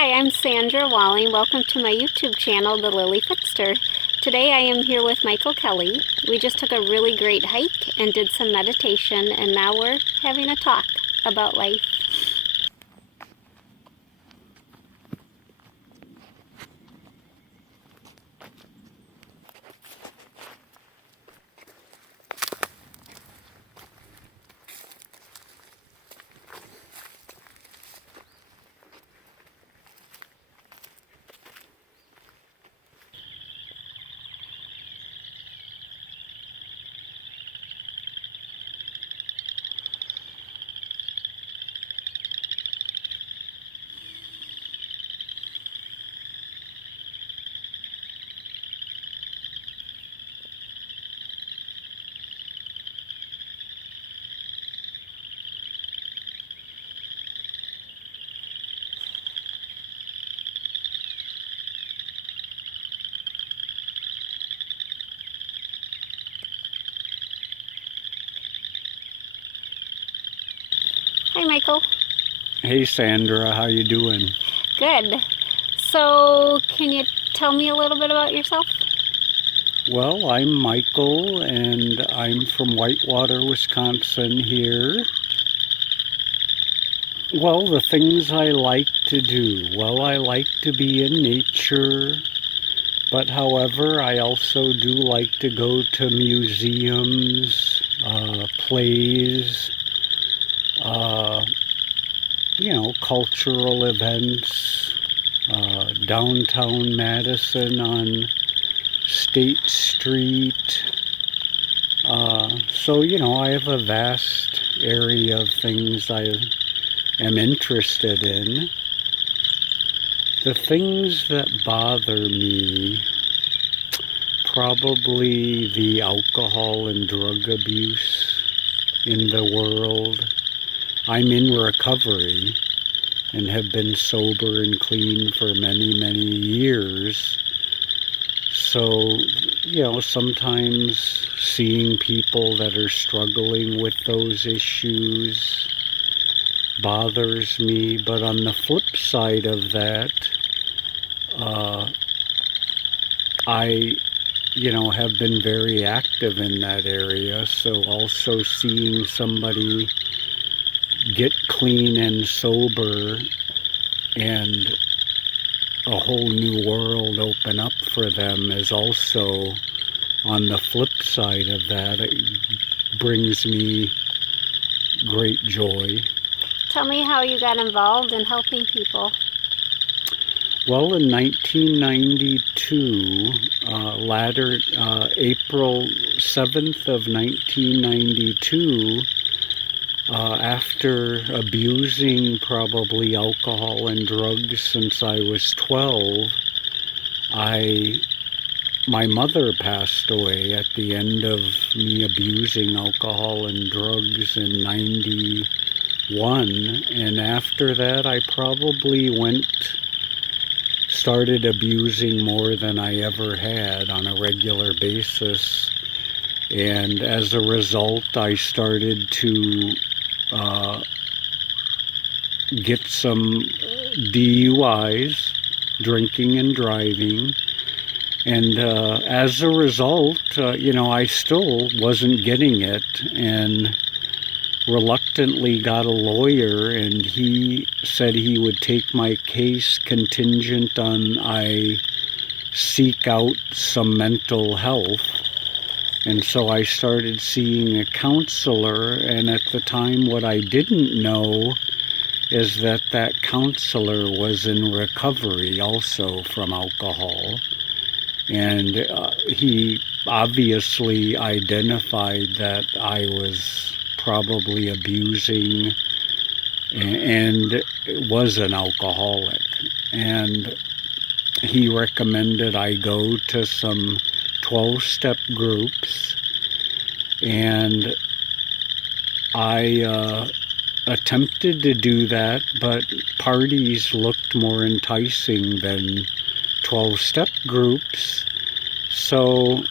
Hi, I'm Sandra Walling. Welcome to my YouTube channel, The Lily Footster. Today I am here with Michael Kelly. We just took a really great hike and did some meditation, and now we're having a talk about life. Hi, Michael. Hey Sandra, how you doing? Good. So, can you tell me a little bit about yourself? Well, I'm Michael and I'm from Whitewater, Wisconsin here. Well, the things I like to do. Well, I like to be in nature, but however, I also do like to go to museums, plays, uh, cultural events, downtown Madison on State Street. I have a vast area of things I am interested in. The things that bother me, probably the alcohol and drug abuse in the world. I'm in recovery and have been sober and clean for many, many years. So, sometimes seeing people that are struggling with those issues bothers me. But on the flip side of that, I, have been very active in that area. So also seeing somebody get clean and sober and a whole new world open up for them is also, on the flip side of that, it brings me great joy. Tell me how you got involved in helping people. Well, in 1992, April 7th of 1992, after abusing probably alcohol and drugs since I was 12, my mother passed away at the end of me abusing alcohol and drugs in 91. And after that, I probably started abusing more than I ever had on a regular basis. And as a result, I started to get some DUIs, drinking and driving. And as a result, I still wasn't getting it, and reluctantly got a lawyer, and he said he would take my case contingent on I seek out some mental health. And so I started seeing a counselor, and at the time what I didn't know is that counselor was in recovery also from alcohol. And he obviously identified that I was probably abusing and was an alcoholic. And he recommended I go to some 12-step groups, and I attempted to do that, but parties looked more enticing than 12-step groups. So,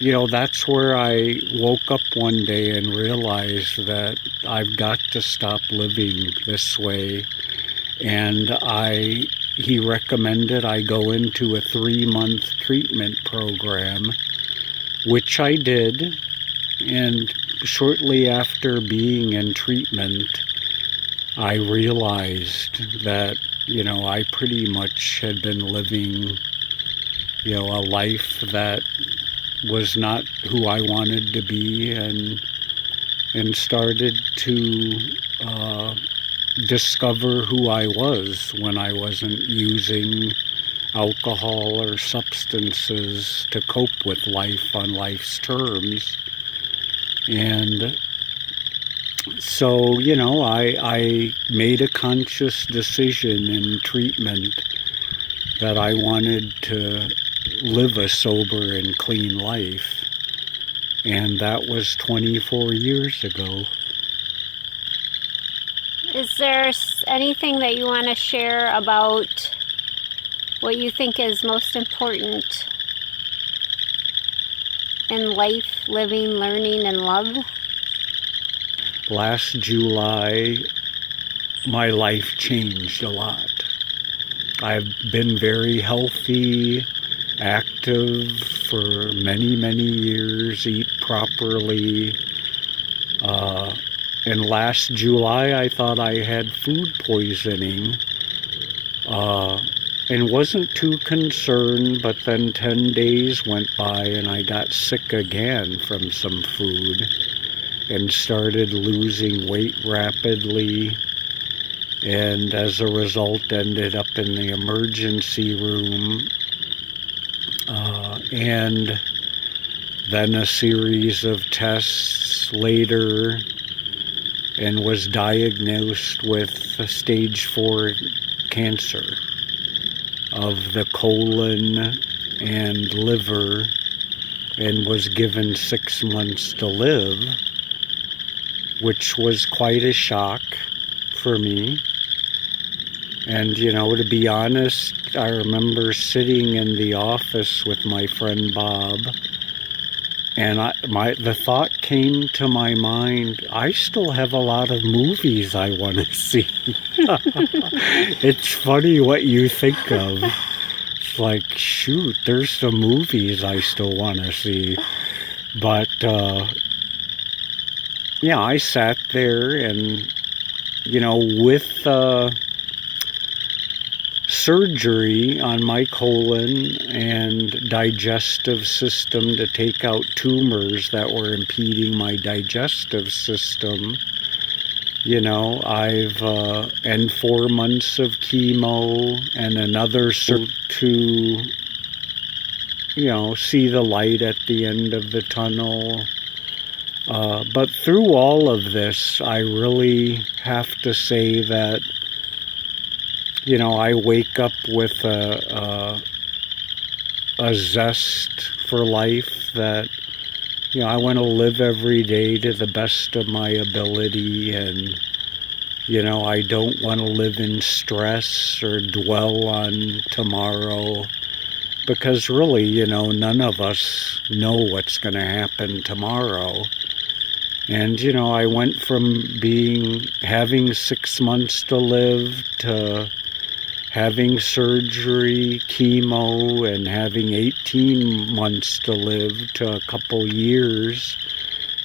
that's where I woke up one day and realized that I've got to stop living this way And he recommended I go into a 3-month treatment program, which I did. And shortly after being in treatment, I realized that, I pretty much had been living, a life that was not who I wanted to be, and started to discover who I was when I wasn't using alcohol or substances to cope with life on life's terms. And so, I made a conscious decision in treatment that I wanted to live a sober and clean life. And that was 24 years ago. Is there anything that you want to share about what you think is most important in life, living, learning, and love? Last July, my life changed a lot. I've been very healthy, active for many, many years, eat properly. And last July, I thought I had food poisoning, and wasn't too concerned, but then 10 days went by and I got sick again from some food and started losing weight rapidly, and as a result ended up in the emergency room, and then a series of tests later, and was diagnosed with stage 4 cancer of the colon and liver, and was given 6 months to live, which was quite a shock for me. And, to be honest, I remember sitting in the office with my friend Bob, and the thought came to my mind, I still have a lot of movies I want to see. It's funny what you think of. It's like, shoot, there's some movies I still want to see. But, I sat there and, with surgery on my colon and digestive system to take out tumors that were impeding my digestive system, and 4 months of chemo and another to, see the light at the end of the tunnel. But through all of this, I really have to say that, I wake up with a zest for life that, I want to live every day to the best of my ability, and, I don't want to live in stress or dwell on tomorrow, because really, none of us know what's going to happen tomorrow. And, I went from having 6 months to live to having surgery, chemo, and having 18 months to live to a couple years,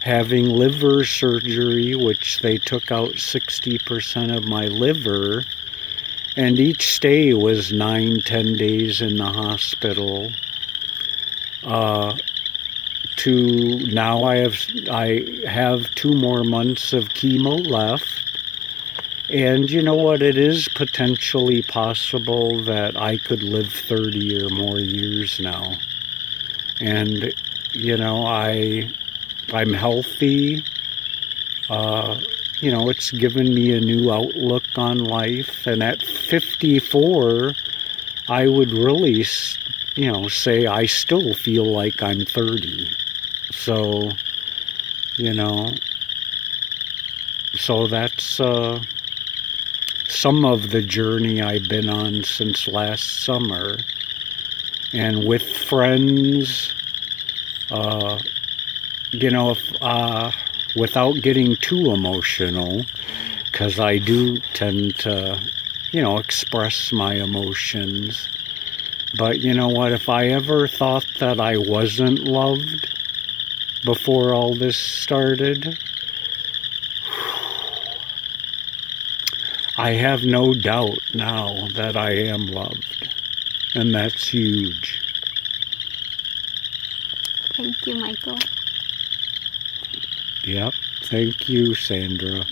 having liver surgery, which they took out 60% of my liver, and each stay was 9-10 days in the hospital, to now I have 2 more months of chemo left. And you know what? It is potentially possible that I could live 30 or more years now. And, I'm healthy. It's given me a new outlook on life. And at 54, I would really, say I still feel like I'm 30. So, so that's some of the journey I've been on since last summer. And with friends, without getting too emotional, because I do tend to, express my emotions. But you know what? If I ever thought that I wasn't loved before all this started, I have no doubt now that I am loved. And that's huge. Thank you, Michael. Yep. Thank you, Sandra.